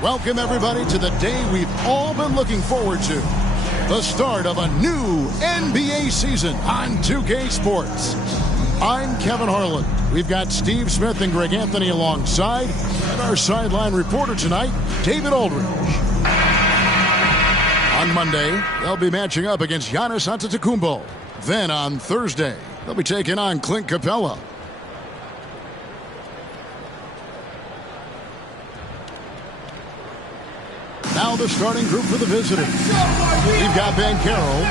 Welcome, everybody, to the day we've all been looking forward to. The start of a new NBA season on 2K Sports. I'm Kevin Harlan. We've got Steve Smith and Greg Anthony alongside, and our sideline reporter tonight, David Aldridge. On Monday, they'll be matching up against Giannis Antetokounmpo. Then on Thursday, they'll be taking on Clint Capella. Now the starting group for the visitors. We've got Bankero.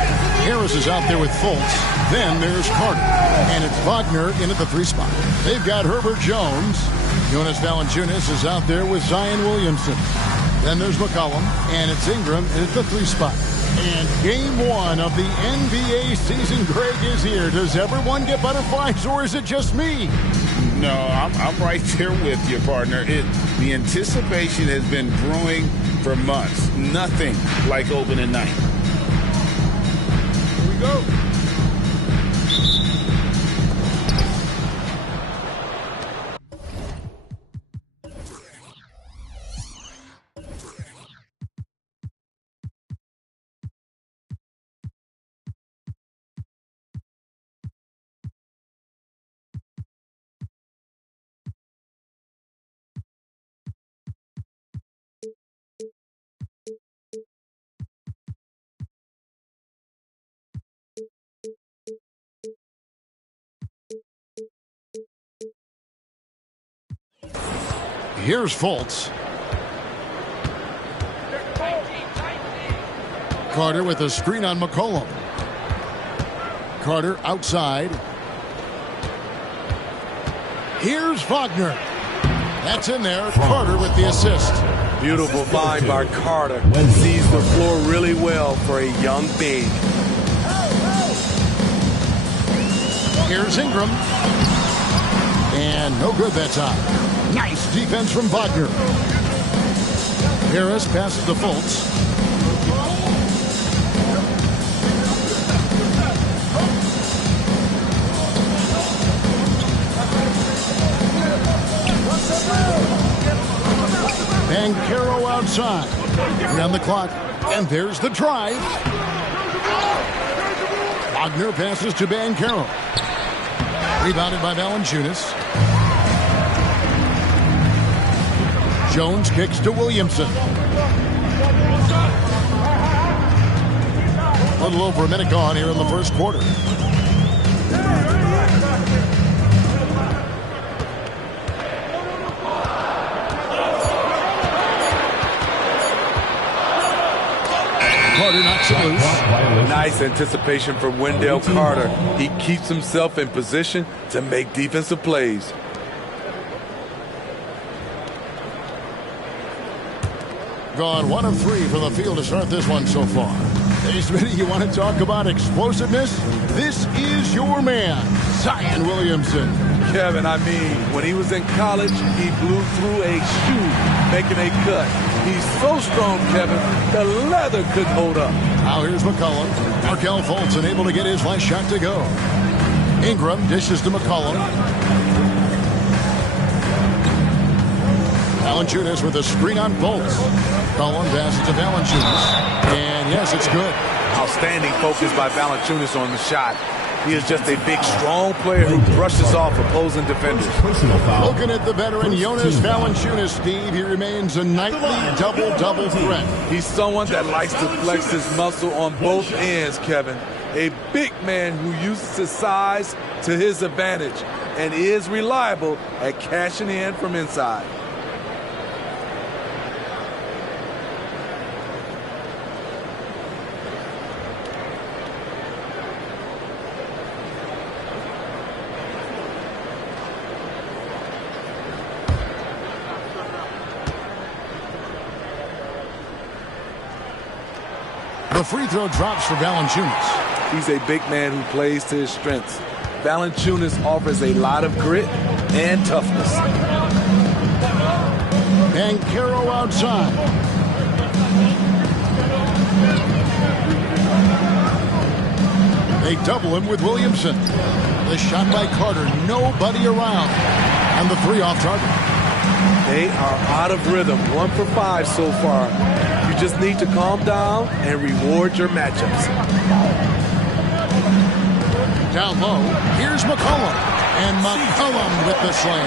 Harris is out there with Fultz. Then there's Carter. And it's Wagner in at the 3 spot. They've got Herbert Jones. Jonas Valanciunas is out there with Zion Williamson. Then there's McCollum. And it's Ingram in at the 3 spot. And game 1 of the NBA season, Greg, is here. Does everyone get butterflies, or is it just me? No, I'm right there with you, partner. The anticipation has been brewing for months. Nothing like opening night. Here we go. Here's Fultz. Carter with a screen on McCollum. Carter outside. Here's Wagner. That's in there. Carter with the assist. Beautiful find by Carter. Sees the floor really well for a young big. Here's Ingram. And no good that time. Nice defense from Wagner. Harris passes to Fultz. Bankero outside. 3 on the clock. And there's the drive. Wagner passes to Bankero. Rebounded by Valanciunas. Jones kicks to Williamson. A little over a minute gone here in the first quarter. Carter knocks it loose. Nice anticipation from Wendell Carter. He keeps himself in position to make defensive plays. Gone 1 of 3 from the field to start this one so far. Hey, Smitty, you want to talk about explosiveness? This is your man, Zion Williamson. Kevin, I mean, when he was in college, he blew through a shoe, making a cut. He's so strong, Kevin, the leather couldn't hold up. Now here's McCollum. Markelle Fultz unable to get his last shot to go. Ingram dishes to McCollum. Valanciunas with a screen on Fultz. McCollum passes to Valanciunas. And yes, it's good. Outstanding focus by Valanciunas on the shot. He is just a big, strong player who brushes off opposing defenders. Looking at the veteran Jonas Valanciunas, Steve, he remains a nightly double-double threat. He's someone that likes to flex his muscle on both ends, Kevin. A big man who uses his size to his advantage and is reliable at cashing in from inside. The free throw drops for Valanciunas. He's a big man who plays to his strengths. Valanciunas offers a lot of grit and toughness. Bankero outside. They double him with Williamson. The shot by Carter, nobody around. And the 3 off target. They are out of rhythm, 1 for 5 so far. You just need to calm down and reward your matchups. Down low, here's McCollum. And McCollum with the slam.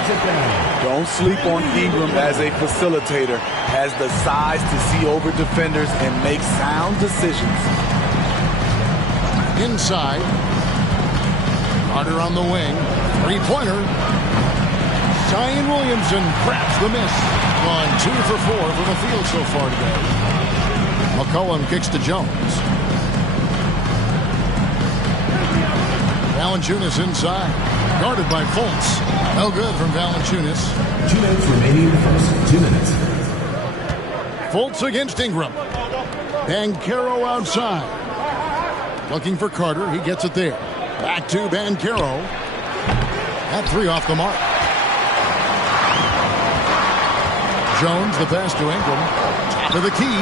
Don't sleep on Ingram as a facilitator. Has the size to see over defenders and make sound decisions. Inside. Carter on the wing. Three-pointer. Zion Williamson cracks the miss. Gone 2 for 4 from the field so far today. McCollum kicks to Jones. Valenzuela inside. Guarded by Fultz. No good from Valenzuela. 2 minutes remaining in the first. 2 minutes. Fultz against Ingram. Banchero outside. Looking for Carter. He gets it there. Back to Banchero. That 3 off the mark. Jones, the pass to Ingram. Top of the key.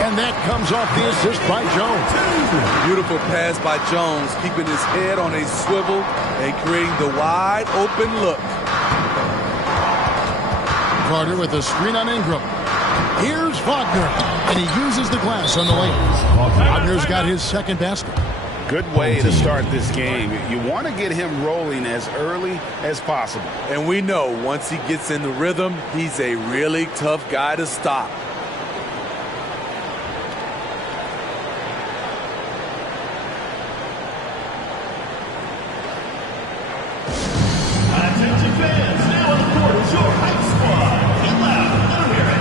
And that comes off the assist by Jones. Beautiful pass by Jones, keeping his head on a swivel and creating the wide open look. Carter with a screen on Ingram. Here's Wagner, and he uses the glass on the lane. Wagner's got his second basket. Good way to start this game. You want to get him rolling as early as possible. And we know once he gets in the rhythm, he's a really tough guy to stop. Attention fans, now on the court is your hype squad. Get loud, let 'em hear it.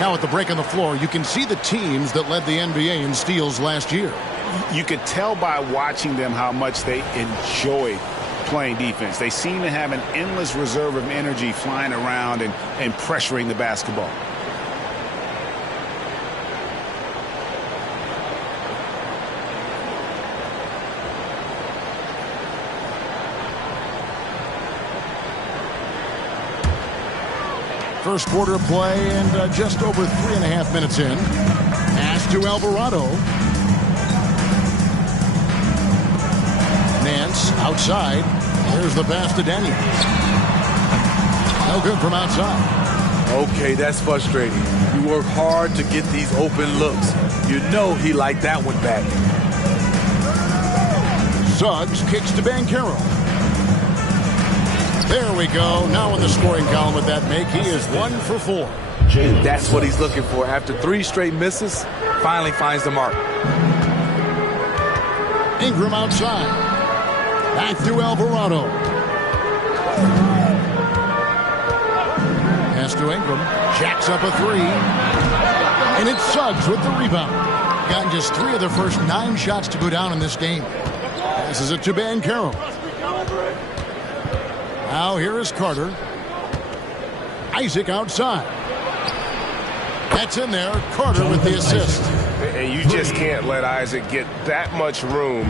Now at the break on the floor, you can see the teams that led the NBA in steals last year. You could tell by watching them how much they enjoy playing defense. They seem to have an endless reserve of energy flying around and pressuring the basketball. First quarter play and just over 3.5 minutes in. Pass to Alvarado. Nance outside. There's the pass to Daniels. No good from outside. Okay, that's frustrating. You work hard to get these open looks. You know he liked that one back. Suggs kicks to Banchero. There we go. Now in the scoring column with that make, he is 1 for 4. That's what he's looking for. After 3 straight misses, finally finds the mark. Ingram outside. Back to Alvarado. Pass to Ingram. Jacks up a 3. And it's Suggs with the rebound. Gotten just 3 of their first 9 shots to go down in this game. Passes it to Banchero. Now here is Carter. Isaac outside. That's in there. Carter with the assist. And you just can't let Isaac get that much room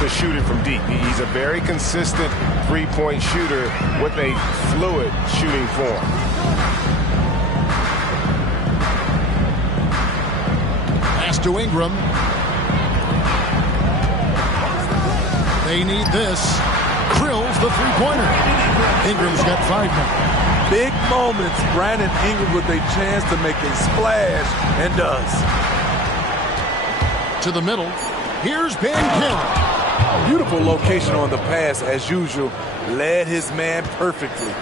to shoot it from deep. He's a very consistent three-point shooter with a fluid shooting form. Pass to Ingram. They need this. Drills the three-pointer. Ingram's got 5 now. Big moments. Brandon Ingram with a chance to make a splash, and does. To the middle. Here's Banchero. Beautiful location on the pass as usual. Led his man perfectly.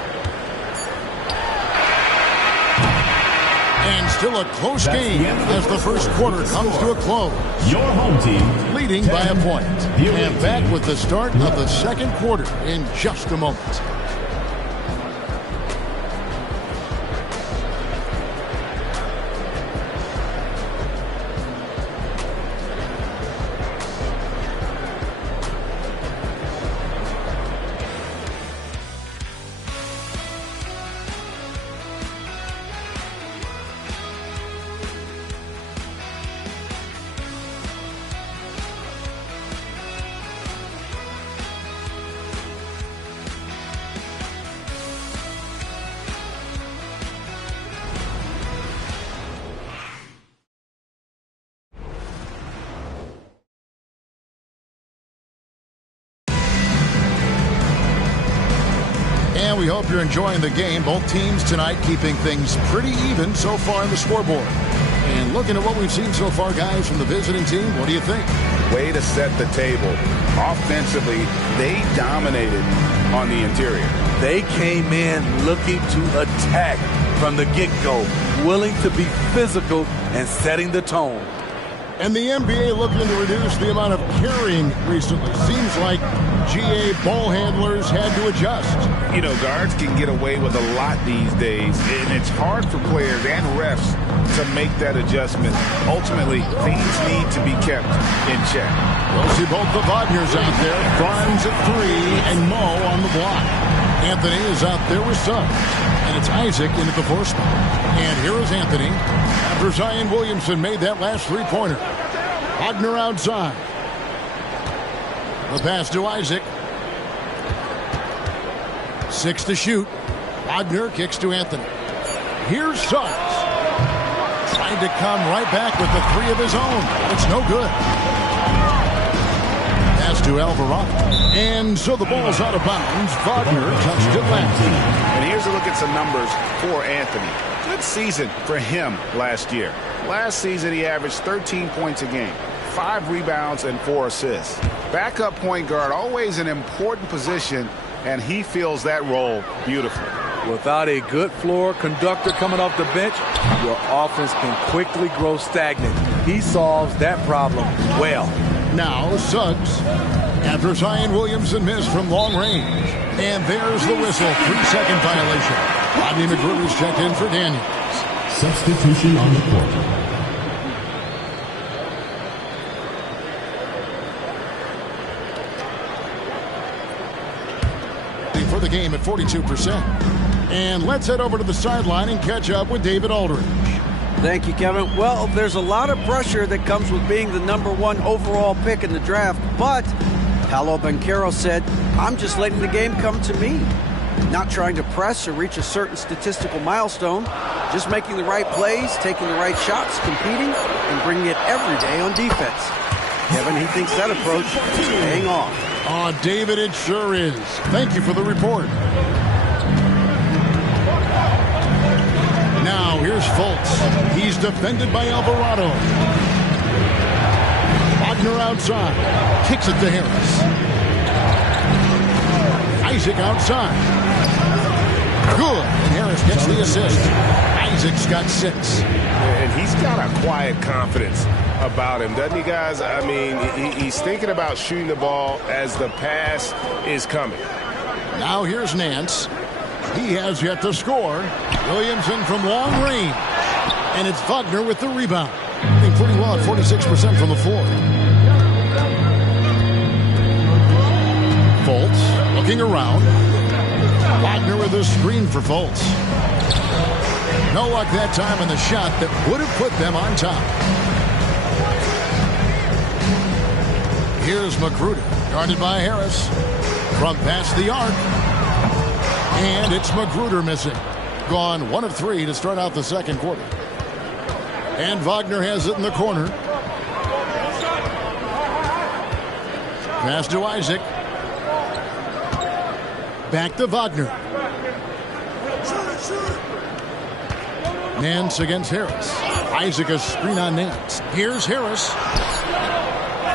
And still a close game as the first quarter comes to a close. Your home team Leading by a point. And back with the start of the second quarter in just a moment. we hope you're enjoying the game. Both teams tonight keeping things pretty even so far on the scoreboard. And looking at what we've seen so far, guys, from the visiting team, what do you think? Way to set the table. Offensively, they dominated on the interior. They came in looking to attack from the get-go, willing to be physical and setting the tone. And the NBA looking to reduce the amount of carrying recently. Seems like GA ball handlers had to adjust. You know, guards can get away with a lot these days, and it's hard for players and refs to make that adjustment. Ultimately, things need to be kept in check. We'll see both the Wagners out there. Barnes at 3 and Mo on the block. Anthony is out there with Suggs. And it's Isaac into the 4 spot. And here is Anthony after Zion Williamson made that last three-pointer. Wagner outside. The pass to Isaac. 6 to shoot. Wagner kicks to Anthony. Here's Suggs. Trying to come right back with the 3 of his own. It's no good. Pass to Alvarado. And so the ball's out of bounds. Wagner touched it last. And here's a look at some numbers for Anthony. Good season for him last year. Last season, he averaged 13 points a game, 5 rebounds, and 4 assists. Backup point guard, always an important position, and he fills that role beautifully. Without a good floor conductor coming off the bench, your offense can quickly grow stagnant. He solves that problem well. Now Suggs after Zion Williamson missed from long range. And there's the whistle. 3-second violation. Rodney McGruder's checked in for Daniels. Substitution on the court. For the game at 42%. And let's head over to the sideline and catch up with David Aldridge. Thank you, Kevin. Well, there's a lot of pressure that comes with being the #1 overall pick in the draft, but Paolo Banchero said, I'm just letting the game come to me. Not trying to press or reach a certain statistical milestone, just making the right plays, taking the right shots, competing, and bringing it every day on defense. Kevin, he thinks that approach is paying off. Oh, David, it sure is. Thank you for the report. Now, here's Fultz. He's defended by Alvarado. Wagner outside. Kicks it to Harris. Isaac outside. Good. And Harris gets the assist. Isaac's got 6. And he's got a quiet confidence about him, doesn't he, guys? I mean, he's thinking about shooting the ball as the pass is coming. Now here's Nance. He has yet to score. Williamson from long range. And it's Wagner with the rebound. Doing pretty well at 46% from the floor. Fultz looking around. Wagner with a screen for Fultz. No luck that time on the shot that would have put them on top. Here's Magruder, guarded by Harris. From past the arc. And it's Magruder missing. Gone 1 of 3 to start out the second quarter. And Wagner has it in the corner. Pass to Isaac. Back to Wagner. Nance against Harris. Isaac a screen on Nance. Here's Harris.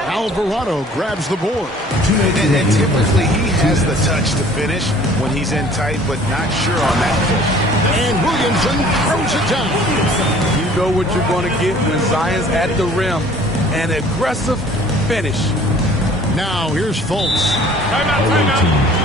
Alvarado grabs the board. And typically he has the touch to finish when he's in tight, but not sure on that pitch. And Williamson throws it down. You know what you're going to get when Zion's at the rim. An aggressive finish. Now here's Fultz. Timeout.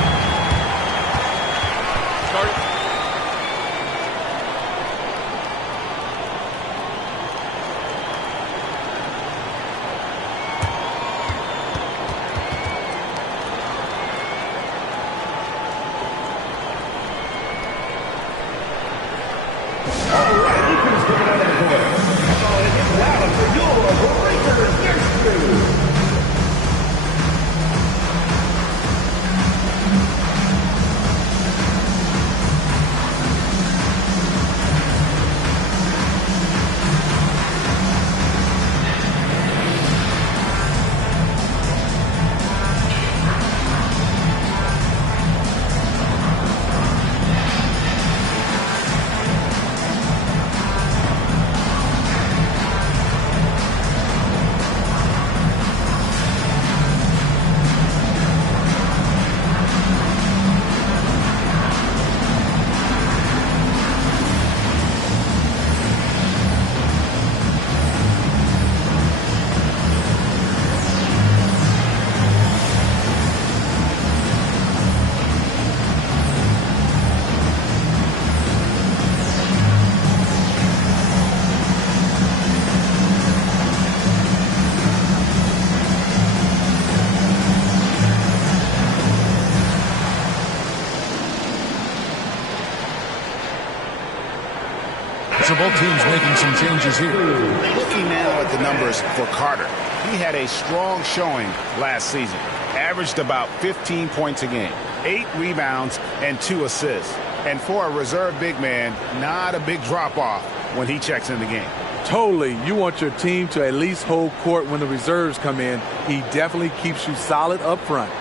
So both teams making some changes here. Looking now at the numbers for Carter. He had a strong showing last season. Averaged about 15 points a game, 8 rebounds, and 2 assists. And for a reserve big man, not a big drop-off when he checks in the game. Totally. You want your team to at least hold court when the reserves come in. He definitely keeps you solid up front.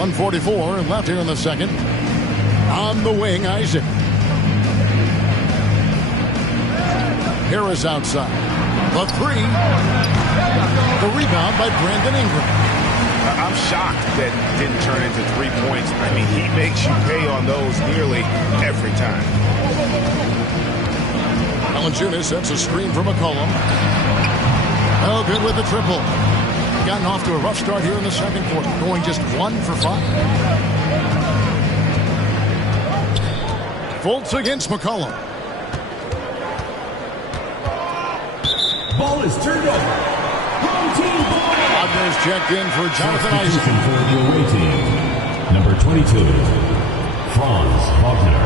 .144 left here in the second. On the wing, Isaac. Harris outside. The three. The rebound by Brandon Ingram. I'm shocked that didn't turn into 3 points. I mean, he makes you pay on those nearly every time. Valenzuela sets a screen for McCollum. Oh, good with the triple. Gotten off to a rough start here in the second quarter, going just 1 for 5. Fultz against McCollum. Ball is turned over. Home team ball. Wagner's checked in for Jonathan Isaac. For the away team, number 22, Franz Wagner.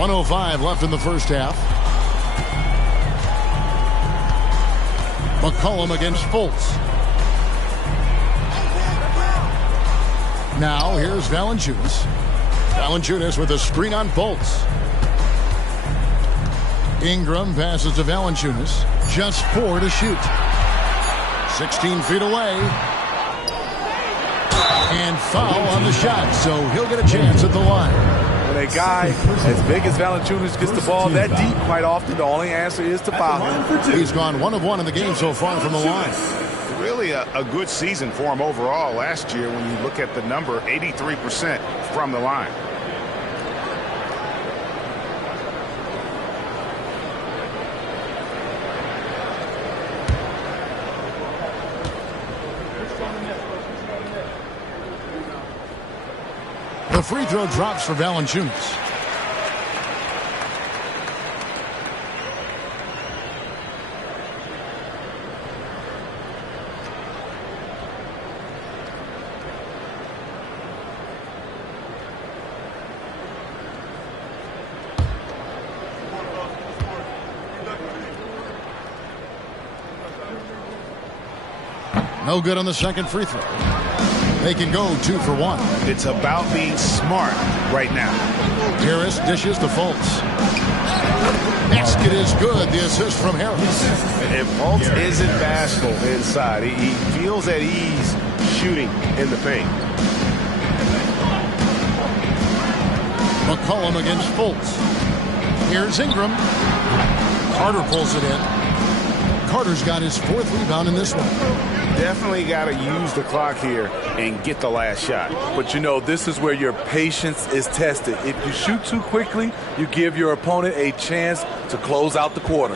1:05 left in the first half. McCollum against Fultz. Now here's Valenzuela. Valenzuela with a screen on Fultz. Ingram passes to Valenzuela. Just 4 to shoot. 16 feet away. And foul on the shot, so he'll get a chance at the line. When a guy as big as Valenzuela gets the ball that deep, quite often the only answer is to foul him. He's gone 1 of 1 in the game so far from the line. Really a good season for him overall last year when you look at the number, 83% from the line. The free throw drops for Valenzuela. No good on the second free throw. They can go 2 for 1. It's about being smart right now. Harris dishes to Fultz. Basket is good. The assist from Harris. If Fultz isn't bashful inside, he feels at ease shooting in the paint. McCollum against Fultz. Here's Ingram. Carter pulls it in. Carter's got his 4th rebound in this one. Definitely got to use the clock here and get the last shot. But you know, this is where your patience is tested. If you shoot too quickly, you give your opponent a chance to close out the quarter.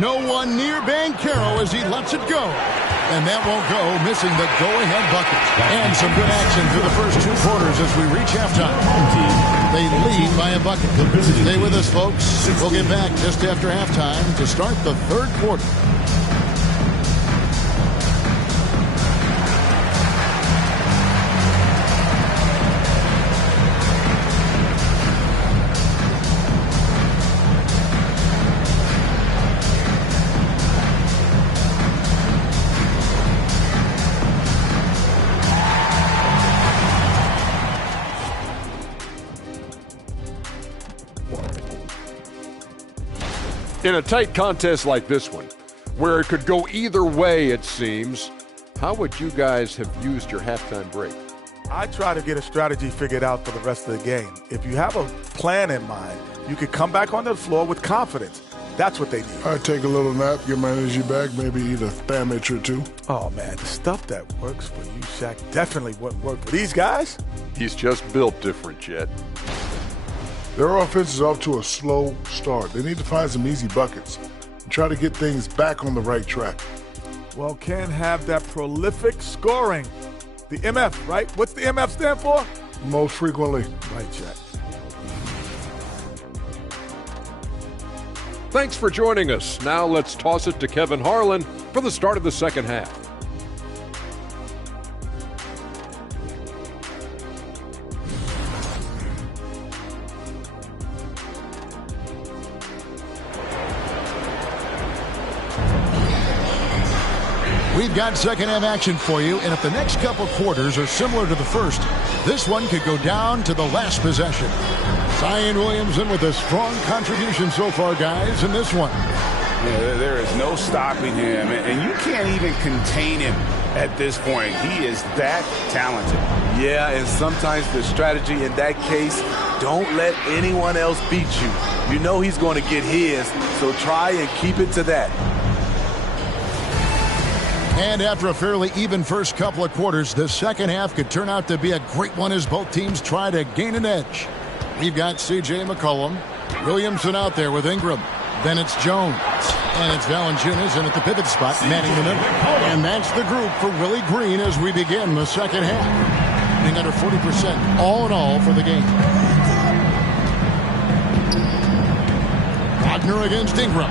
No one near Banchero as he lets it go. And that won't go, missing the go-ahead bucket. And some good action through the first 2 quarters as we reach halftime. They lead by a bucket. Stay with us, folks. We'll get back just after halftime to start the 3rd quarter. In a tight contest like this one, where it could go either way, it seems, how would you guys have used your halftime break? I try to get a strategy figured out for the rest of the game. If you have a plan in mind, you can come back onto the floor with confidence. That's what they need. I'd take a little nap, get my energy back, maybe eat a sandwich or 2. Oh, man, the stuff that works for you, Shaq, definitely wouldn't work for these guys. He's just built different, Jet. Their offense is off to a slow start. They need to find some easy buckets and try to get things back on the right track. Well, can't have that prolific scoring. The MF, right? What's the MF stand for? Most frequently. Right, Jack. Thanks for joining us. Now let's toss it to Kevin Harlan for the start of the second half. We've got second half action for you, and if the next couple quarters are similar to the first, this one could go down to the last possession. Zion Williamson with a strong contribution so far, guys, in this one. Yeah, there is no stopping him, and you can't even contain him at this point. He is that talented. Yeah, and sometimes the strategy in that case, don't let anyone else beat you. You know he's going to get his, so try and keep it to that. And after a fairly even first couple of quarters, the second half could turn out to be a great one as both teams try to gain an edge. We've got C.J. McCollum, Williamson out there with Ingram. Then it's Jones. And it's Valenzuela in at the pivot spot, manning the middle. And that's the group for Willie Green as we begin the second half. Being under 40% all in all for the game. Wagner against Ingram.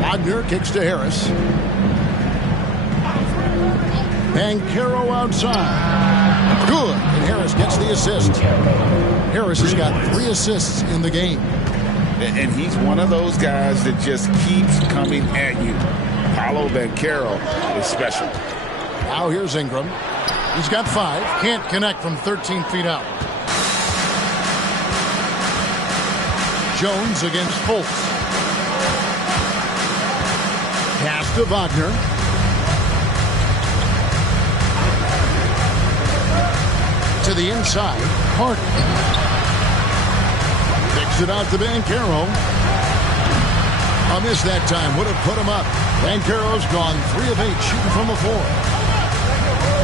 Wagner kicks to Harris. Banchero outside. Good. And Harris gets the assist. Harris has got 3 assists in the game. And he's one of those guys that just keeps coming at you. Paolo Banchero is special. Now here's Ingram. He's got 5. Can't connect from 13 feet out. Jones against Fultz. Pass to Wagner. To the inside, Harden. Picks it out to Banchero. A miss that time. Would have put him up. Banchero's gone 3 of 8 shooting from the floor.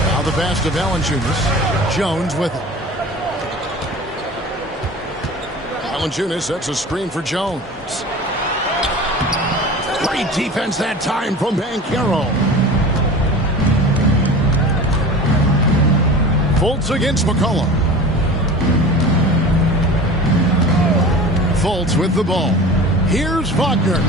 Now the pass to Valenzuela. Jones with it. Valenzuela sets a screen for Jones. Great defense that time from Banchero. Fultz against McCollum. Fultz with the ball. Here's Wagner.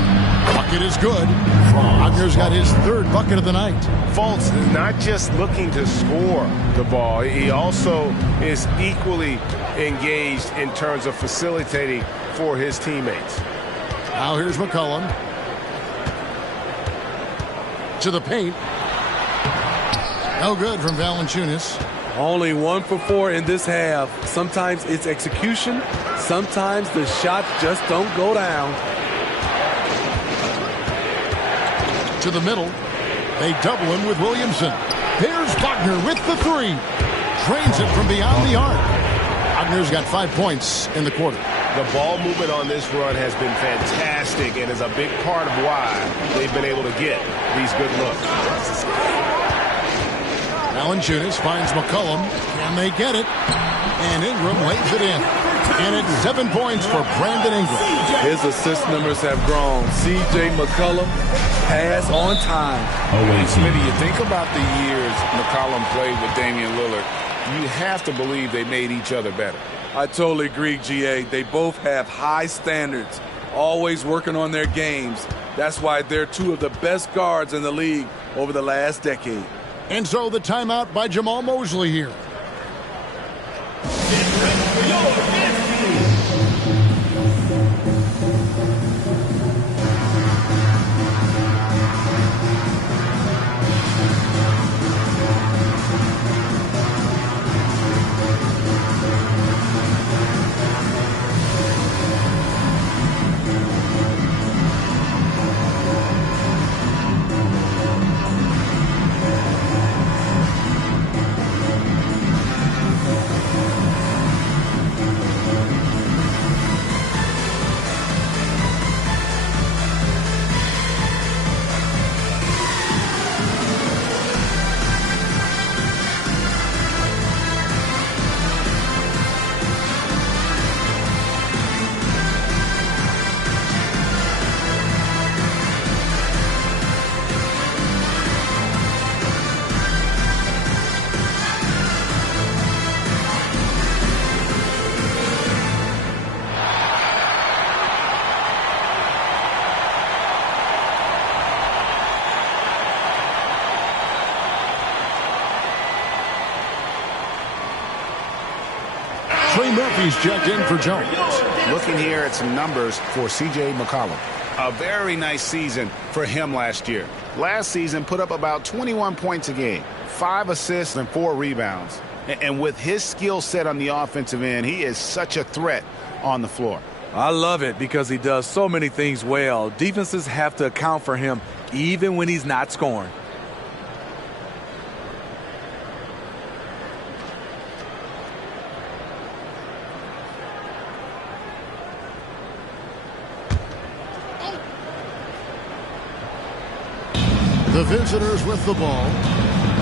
Bucket is good. Wagner's got his 3rd bucket of the night. Fultz is not just looking to score the ball. He also is equally engaged in terms of facilitating for his teammates. Now here's McCollum. To the paint. No good from Valenzuela. Only 1 for 4 in this half. Sometimes it's execution. Sometimes the shots just don't go down. To the middle. They double him with Williamson. There's Wagner with the 3. Drains it from beyond the arc. Wagner's got 5 points in the quarter. The ball movement on this run has been fantastic and is a big part of why they've been able to get these good looks. Valenzuela finds McCollum, and they get it. And Ingram lays it in. And it's 7 points for Brandon Ingram. His assist numbers have grown. C.J. McCollum pass on time. Smitty, you think about the years McCollum played with Damian Lillard, you have to believe they made each other better. I totally agree, G.A. They both have high standards, always working on their games. That's why they're 2 of the best guards in the league over the last decade. And so the timeout by Jamal Mosley here. Murphy's checked in for Jones. Looking here at some numbers for C.J. McCollum. A very nice season for him last year. Last season put up about 21 points a game, 5 assists and 4 rebounds. And with his skill set on the offensive end, he is such a threat on the floor. I love it because he does so many things well. Defenses have to account for him even when he's not scoring. The visitors with the ball.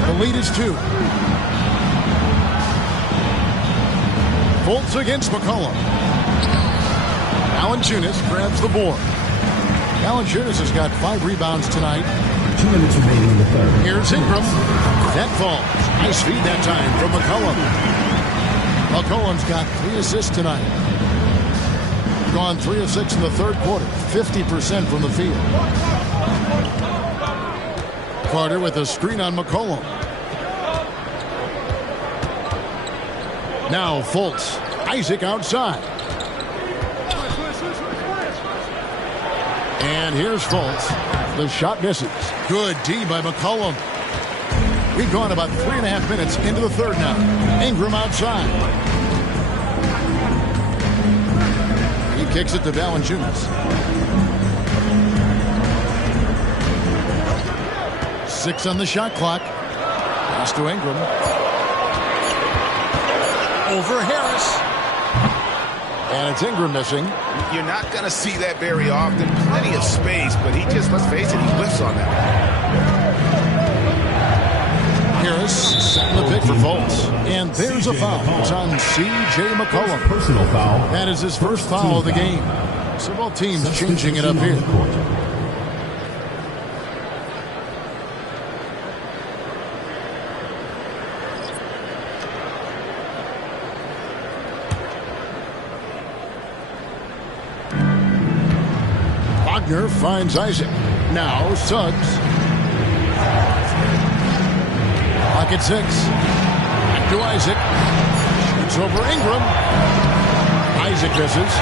The lead is 2. Fultz against McCollum. Valenzuela grabs the board. Valenzuela has got 5 rebounds tonight. 2 minutes remaining in the third. Here's Ingram. That falls. Nice feed that time from McCollum. McCollum's got 3 assists tonight. Gone 3 of 6 in the third quarter. 50% from the field. Carter with a screen on McCollum. Now Fultz. Isaac outside. And here's Fultz. The shot misses. Good D by McCollum. We've gone about 3.5 minutes into the third now. Ingram outside. He kicks it to Valenzuela. 6 on the shot clock. Pass to Ingram. Over Harris. And it's Ingram missing. You're not going to see that very often. Plenty of space, but he just, let's face it, he whiffs on that. Harris setting the pick for Fultz. And there's a foul. It's on C.J. McCollum. Personal foul. That is his first foul of the game. So both teams changing it up here. Finds Isaac. Now Suggs. Pocket 6. Back to Isaac. Shoots over Ingram. Isaac misses.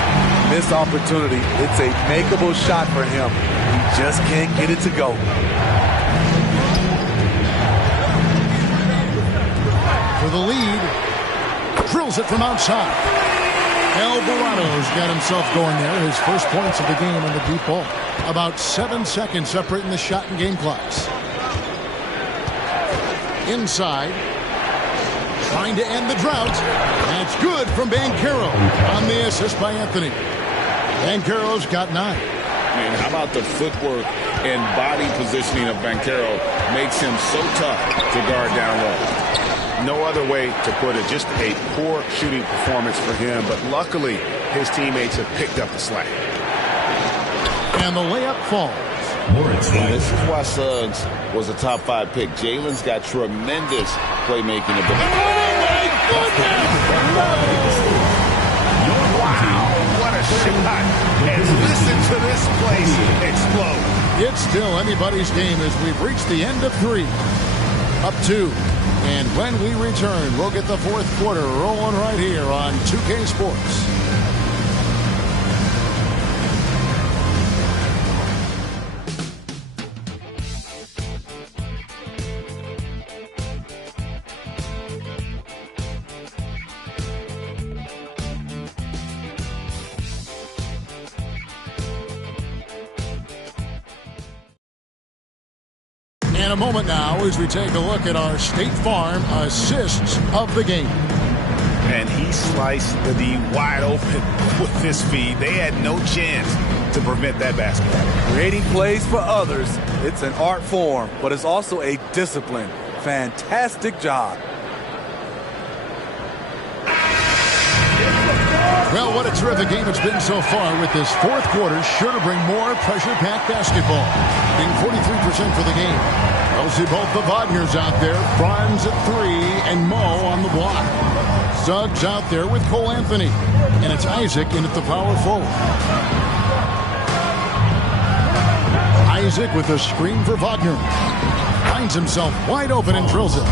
Missed opportunity. It's a makeable shot for him. He just can't get it to go. For the lead. Drills it from outside. Alvarado's got himself going there. His first points of the game on the deep ball. About 7 seconds separating the shot and game clocks. Inside. Trying to end the drought. That's good from Banchero on the assist by Anthony. Banchero's got 9. And how about the footwork and body positioning of Banchero makes him so tough to guard down low. No other way to put it. Just a poor shooting performance for him. But luckily, his teammates have picked up the slack. And the layup falls. This is why Suggs was a top 5 pick. Jalen's got tremendous playmaking ability. Oh, my goodness! Wow, what a shot. And listen to this place explode. It's still anybody's game as we've reached the end of 3. Up 2. And when we return, we'll get the fourth quarter rolling right here on 2K Sports. In a moment now as we take a look at our State Farm assists of the game. And he sliced the D wide open with this feed. They had no chance to prevent that basket. Creating plays for others, it's an art form, but it's also a discipline. Fantastic job. Well, what a terrific game it's been so far with this fourth quarter. Sure to bring more pressure-packed basketball. Being 43% for the game. We'll see both the Wagners out there. Franz at 3 and Mo on the block. Suggs out there with Cole Anthony. And it's Isaac in at the power forward. Isaac with a screen for Wagner. Finds himself wide open and drills it.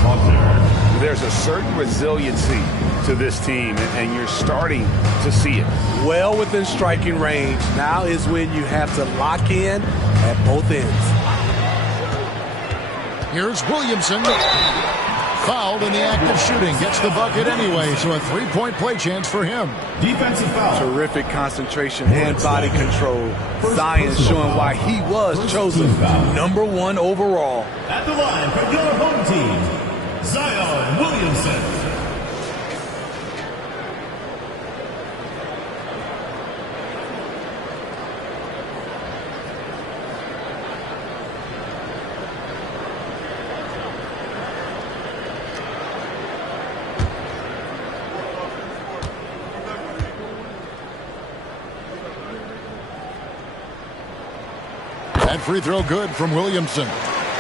There's a certain resiliency to this team, and you're starting to see it. Well within striking range. Now is when you have to lock in at both ends. Here's Williamson. Fouled in the act of shooting. Gets the bucket anyway, so a three-point play chance for him. Defensive foul. Terrific concentration and body control. Zion showing why he was chosen #1 overall. At the line for your home team, Zion Williamson. That free throw good from Williamson.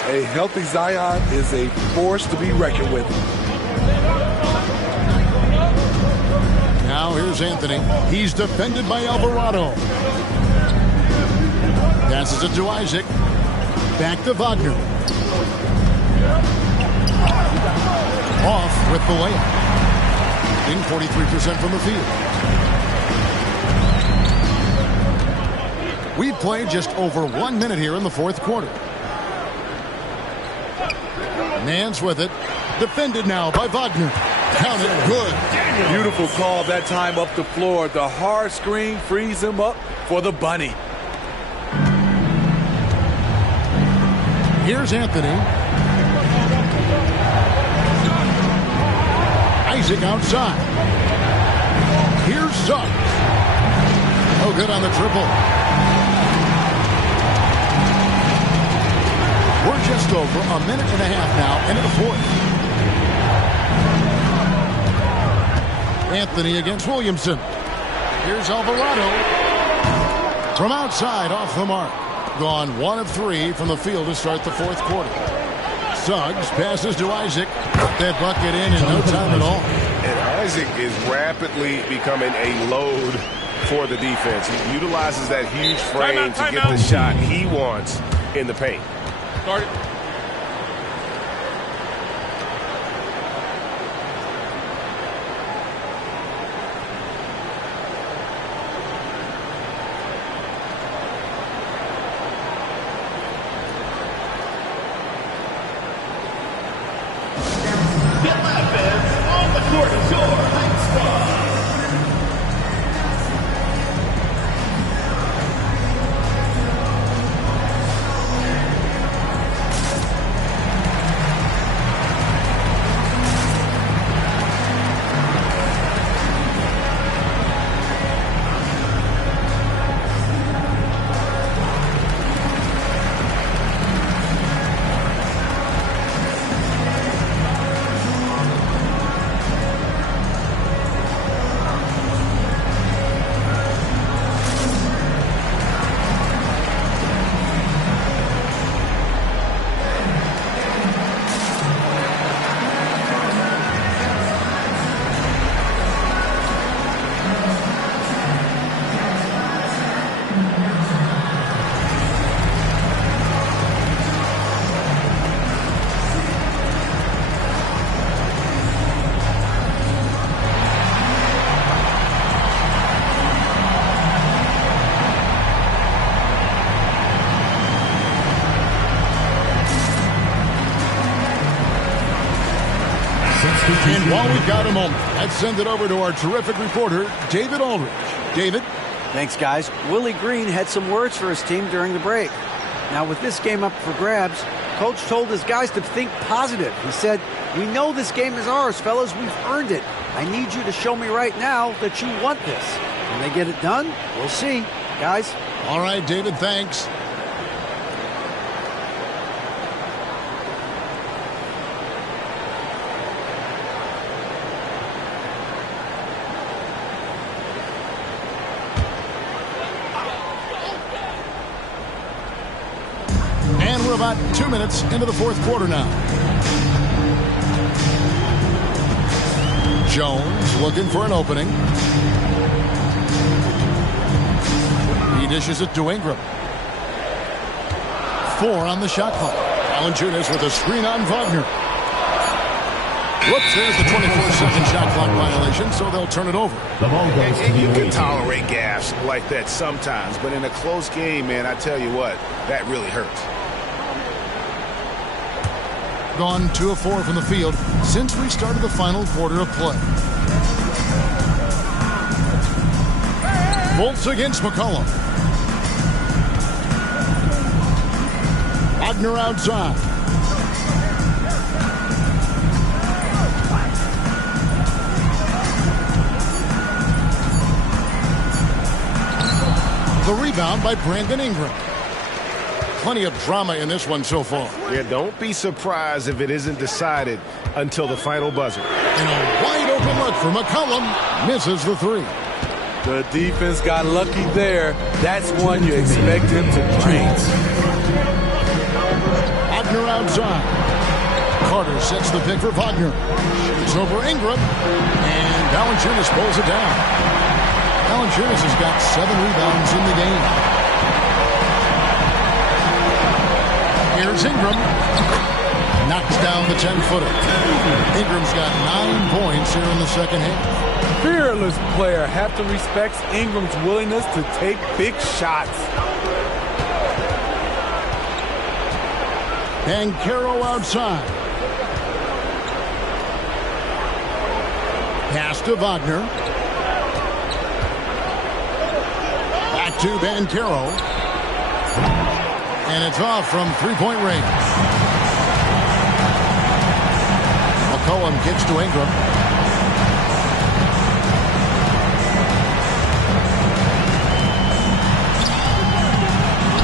A healthy Zion is a force to be reckoned with. Now here's Anthony. He's defended by Alvarado. Passes it to Isaac. Back to Wagner. Off with the layup. In 43% from the field. We've played just over 1 minute here in the fourth quarter. Nance with it. Defended now by Wagner. Counted good. Beautiful call that time up the floor. The hard screen frees him up for the bunny. Here's Anthony. Isaac outside. Here's Suggs. Oh, good on the triple. We're just over a minute and a half now into the fourth. Anthony against Williamson. Here's Alvarado. From outside, off the mark. Gone 1 of 3 from the field to start the fourth quarter. Suggs passes to Isaac. Put that bucket in no time at all. And Isaac is rapidly becoming a load for the defense. He utilizes that huge frame to get the shot he wants in the paint. Start it. The offense on the court is your high squad. And while we've got a moment, let's send it over to our terrific reporter, David Aldridge. David? Thanks, guys. Willie Green had some words for his team during the break. Now, with this game up for grabs, Coach told his guys to think positive. He said, "We know this game is ours, fellas. We've earned it. I need you to show me right now that you want this. Can they get it done? We'll see. Guys." All right, David, thanks. And we're about 2 minutes into the fourth quarter now. Jones looking for an opening. He dishes it to Ingram. 4 on the shot clock. Valanciunas with a screen on Wagner. Whoops, there's the 24-second shot clock violation, so they'll turn it over. The ball goes to And the you can away. tolerate gas like that sometimes, but in a close game, man, I tell you what, that really hurts. Gone 2 of 4 from the field since we started the final quarter of play. Bolts against McCollum. Wagner outside. The rebound by Brandon Ingram. Plenty of drama in this one so far. Yeah, don't be surprised if it isn't decided until the final buzzer. And a wide open look for McCollum. Misses the 3. The defense got lucky there. That's one you expect him to drain. Wagner outside. Carter sets the pick for Wagner. Shoots over Ingram. And Valenzuela pulls it down. Valenzuela has got 7 rebounds in the game. Here's Ingram. Knocks down the 10-footer. Ingram's got 9 points here in the second half. Fearless player. Have to respect Ingram's willingness to take big shots. Banchero outside. Pass to Wagner. Back to Banchero. And it's off from three-point range. McCollum kicks to Ingram.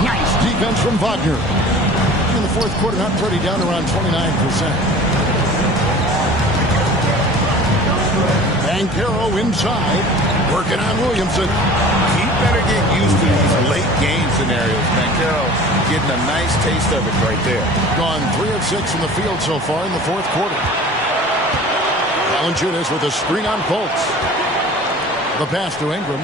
Nice defense from Wagner. In the fourth quarter, not pretty, down around 29%. Banchero inside, working on Williamson. He better get used to these late game scenarios. Banchero getting a nice taste of it right there. Gone 3 of 6 from the field so far in the fourth quarter. Valenzuela with a screen on Fultz. The pass to Ingram.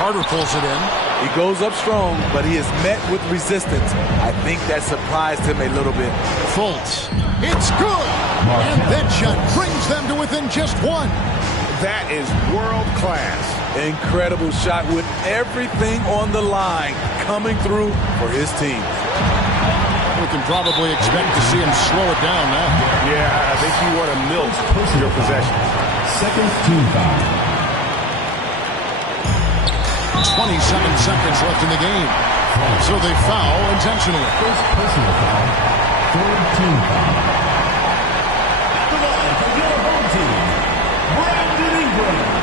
Carter pulls it in. He goes up strong, but he is met with resistance. I think that surprised him a little bit. Fultz. It's good. And that shot brings them to within just 1. That is world class. Incredible shot with everything on the line coming through for his team. We can probably expect to see him slow it down now. Yeah, I think you want to milk your possession. Second team foul. 27 seconds left in the game. So they foul intentionally. First personal foul. Third team foul. The line for your home team, Brandon Ingram.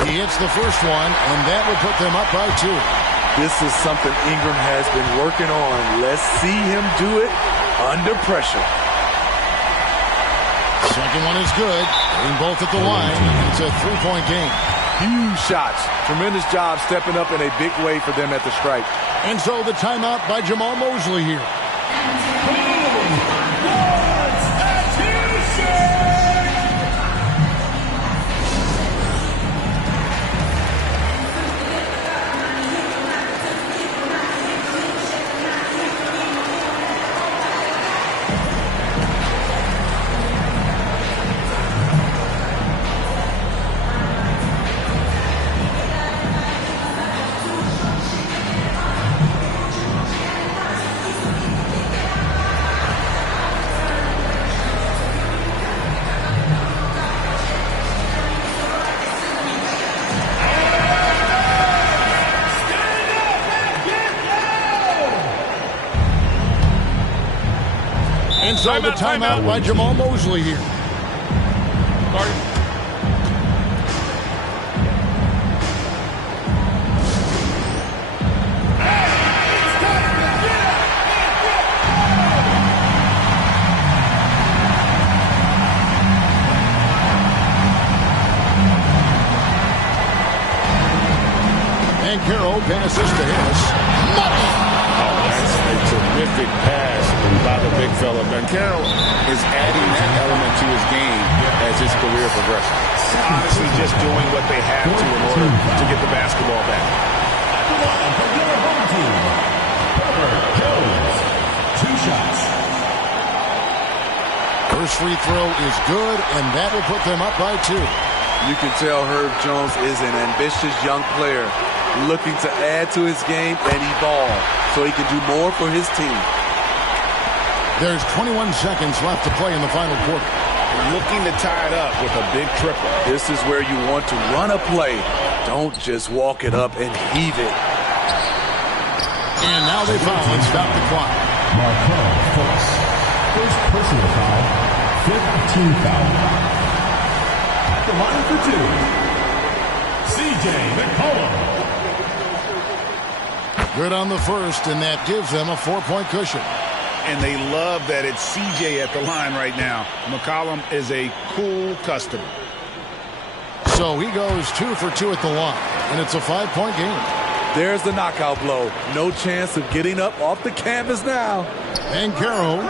He hits the first one, and that will put them up by 2. This is something Ingram has been working on. Let's see him do it under pressure. Second one is good. Getting both at the line. It's a 3-point game. Huge shots. Tremendous job stepping up in a big way for them at the stripe. And so the timeout by Jamal Mosley here. And so the timeout by Jamal Mosley here. And Carroll passes to Harris. Money! Oh, that's terrific pass by the big fella. Banchero is adding that element to his game as his career progresses. Honestly, just doing what they have to in order to get the basketball back. At the line for your home team, Herbert Jones. 2 shots. First free throw is good, and that will put them up by 2. You can tell Herb Jones is an ambitious young player looking to add to his game and evolve so he can do more for his team. There's 21 seconds left to play in the final quarter. Looking to tie it up with a big triple. This is where you want to run a play. Don't just walk it up and heave it. And now they foul and stop the clock. Markel Fultz. First personal foul. 5th team foul. At the line for 2, C.J. McCollum. Good on the first, and that gives them a 4-point cushion. And they love that it's CJ at the line right now. McCollum is a cool customer. So he goes 2 for 2 at the line, and it's a 5-point game. There's the knockout blow. No chance of getting up off the canvas now. And Caro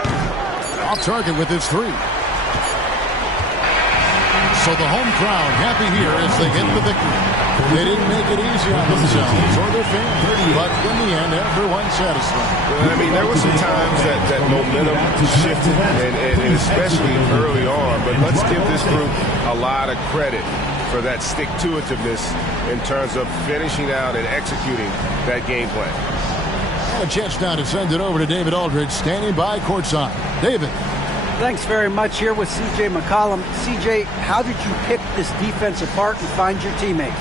off target with his 3. So the home crowd happy here as they get the victory. They didn't make it easy on themselves or their fans, but in the end, everyone's satisfied. I mean, there were some times that momentum shifted, and especially early on. But let's give this group a lot of credit for that stick-to-itiveness in terms of finishing out and executing that game plan. And a chance now to send it over to David Aldridge, standing by courtside. David. Thanks very much. Here with C.J. McCollum. C.J., how did you pick this defense apart and find your teammates?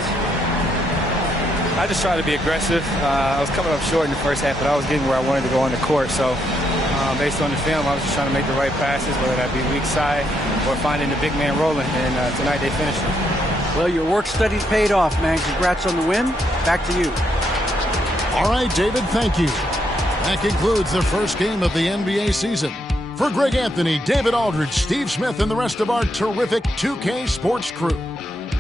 I just tried to be aggressive. I was coming up short in the first half, but I was getting where I wanted to go on the court. So based on the film, I was just trying to make the right passes, whether that be weak side or finding the big man rolling. And tonight they finished it. Well, your work study paid off, man. Congrats on the win. Back to you. All right, David, thank you. That concludes the first game of the NBA season. For Greg Anthony, David Aldridge, Steve Smith, and the rest of our terrific 2K Sports crew,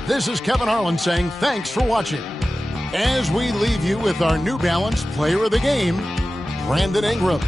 this is Kevin Harlan saying thanks for watching. As we leave you with our New Balance Player of the Game, Brandon Ingram.